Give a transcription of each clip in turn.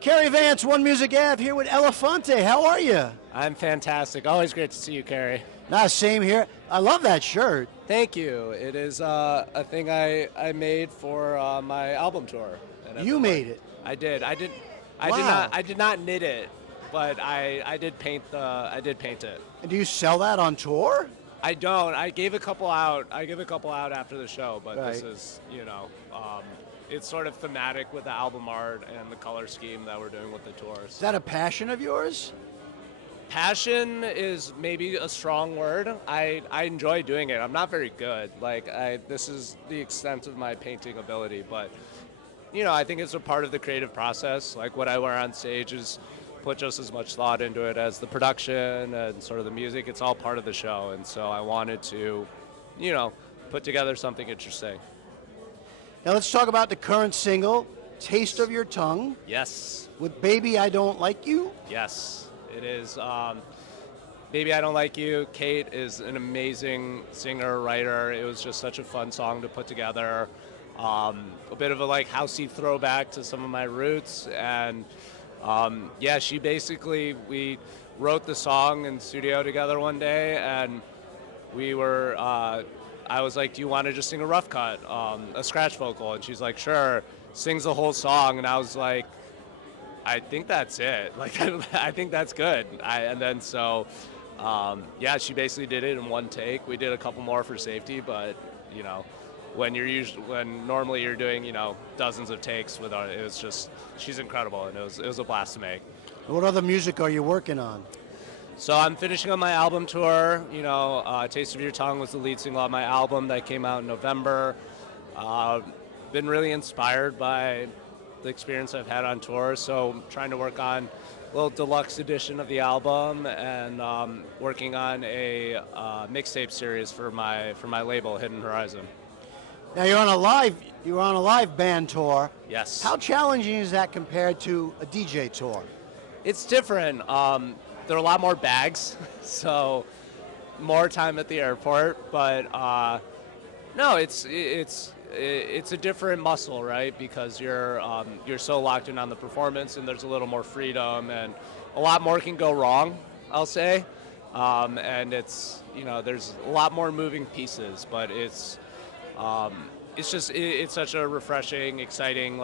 CARY Vance, One Music Ave, here with Elephante. How are you? I'm fantastic. Always great to see you, CARY. Nah, same here. I love that shirt. Thank you. It is a thing I made for my album tour. You made it. I did. I Wow. did not knit it, but I did paint it. And do you sell that on tour? I don't. I gave a couple out. I give a couple out after the show, but Right. this is, it's sort of thematic with the album art and the color scheme that we're doing with the tours. Is that a passion of yours? Passion is maybe a strong word. I enjoy doing it. I'm not very good. This is the extent of my painting ability, but I think it's a part of the creative process. Like what I wear on stage is put just as much thought into it as the production and sort of the music. It's all part of the show, and so I wanted to, put together something interesting. Now let's talk about the current single, Taste of Your Tongue, Yes. with Baby I Don't Like You. Yes, it is. Baby, I Don't Like You. Kate is an amazing singer, writer. It was just such a fun song to put together. A bit of a housey throwback to some of my roots. And we wrote the song in studio together one day, and I was like, do you want to just sing a rough cut, a scratch vocal? And she's like, sure. Sings the whole song, and I was like, I think that's it. I think that's good. She basically did it in one take. We did a couple more for safety, but when normally you're doing dozens of takes with it was just, she's incredible, and it was a blast to make. What other music are you working on? So I'm finishing up my album tour. Taste of Your Tongue was the lead single on my album that came out in November. Been really inspired by the experience I've had on tour, so I'm trying to work on a little deluxe edition of the album, and working on a mixtape series for my label, Hidden Horizon. Now you're on a live band tour. Yes. How challenging is that compared to a DJ tour? It's different. There are a lot more bags, so more time at the airport. But no, it's a different muscle, right? Because you're so locked in on the performance, and there's a little more freedom, and a lot more can go wrong, I'll say. And it's there's a lot more moving pieces, but it's such a refreshing, exciting,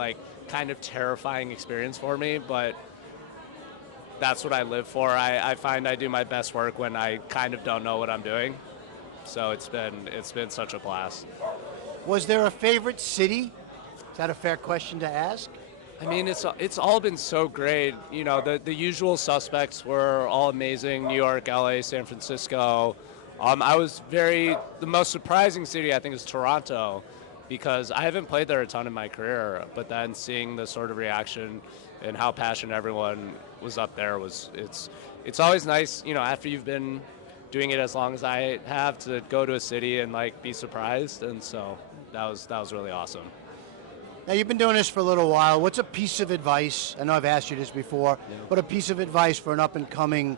kind of terrifying experience for me, but that's what I live for. I find I do my best work when I kind of don't know what I'm doing. So it's been such a blast. Was there a favorite city? Is that a fair question to ask? I mean, it's all been so great. The usual suspects were all amazing: New York, LA, San Francisco. The most surprising city I think is Toronto, because I haven't played there a ton in my career, but then seeing the sort of reaction and how passionate everyone was up there it's always nice, after you've been doing it as long as I have, to go to a city and be surprised, and so that was really awesome. Now you've been doing this for a little while. What's a piece of advice? I know I've asked you this before, but a piece of advice for an up-and-coming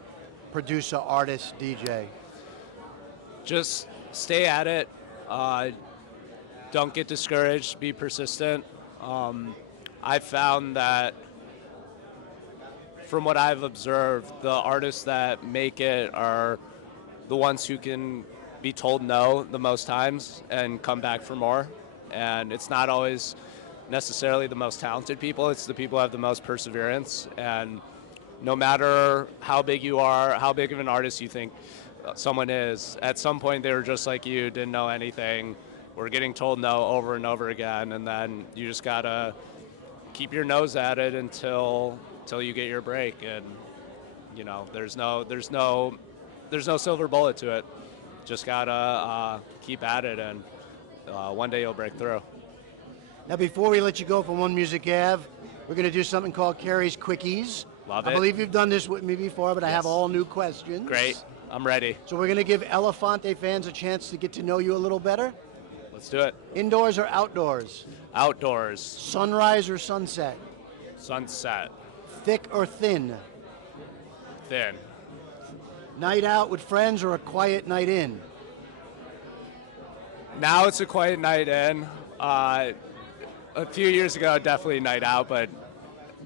producer, artist, DJ? Just stay at it. Don't get discouraged. Be persistent. I've found that, from what I've observed, the artists that make it are the ones who can be told no the most times and come back for more. And it's not always necessarily the most talented people. It's the people who have the most perseverance. And no matter how big you are, how big of an artist you think someone is, at some point they were just like you, didn't know anything, were getting told no over and over again, and then you just gotta keep your nose at it until you get your break. And there's no silver bullet to it. Just gotta keep at it, and one day you'll break through. Now before we let you go from One Music Ave, we're going to do something called CARY's Quickies. Love it. I believe you've done this with me before, but I have all new questions. Great. I'm ready. So we're going to give Elephante fans a chance to get to know you a little better. Let's do it. Indoors or outdoors? Outdoors. Sunrise or sunset? Sunset. Thick or thin? Thin. Night out with friends or a quiet night in? Now it's a quiet night in. A few years ago, definitely night out, but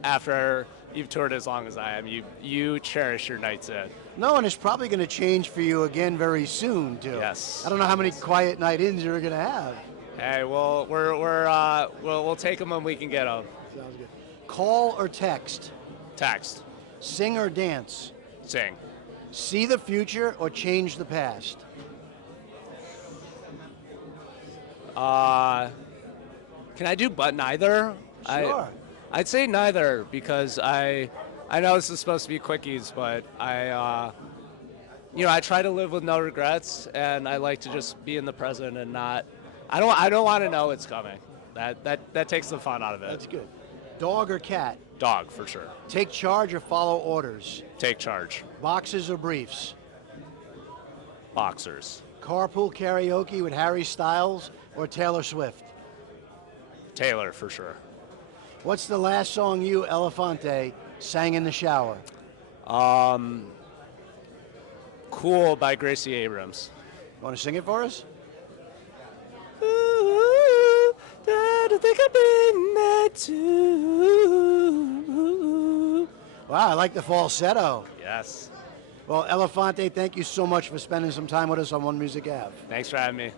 after you've toured as long as I am. You cherish your nights in. No, and it's probably going to change for you again very soon too. Yes. I don't know how many quiet night ins you're going to have. Hey, well, we'll take them when we can get them. Sounds good. Call or text? Text. Sing or dance? Sing. See the future or change the past? Can I do but neither? Sure. I'd say neither because I know this is supposed to be quickies, but I try to live with no regrets, and I like to just be in the present and not. I don't want to know what's coming. That takes the fun out of it. That's good. Dog or cat? Dog for sure. Take charge or follow orders? Take charge. Boxers or briefs? Boxers. Carpool karaoke with Harry Styles or Taylor Swift? Taylor for sure. What's the last song you, Elephante, sang in the shower? Cool by Gracie Abrams. Want to sing it for us? Ooh, I think I've been there too. Wow, I like the falsetto. Yes. Well, Elephante, thank you so much for spending some time with us on One Music Ave. Thanks for having me.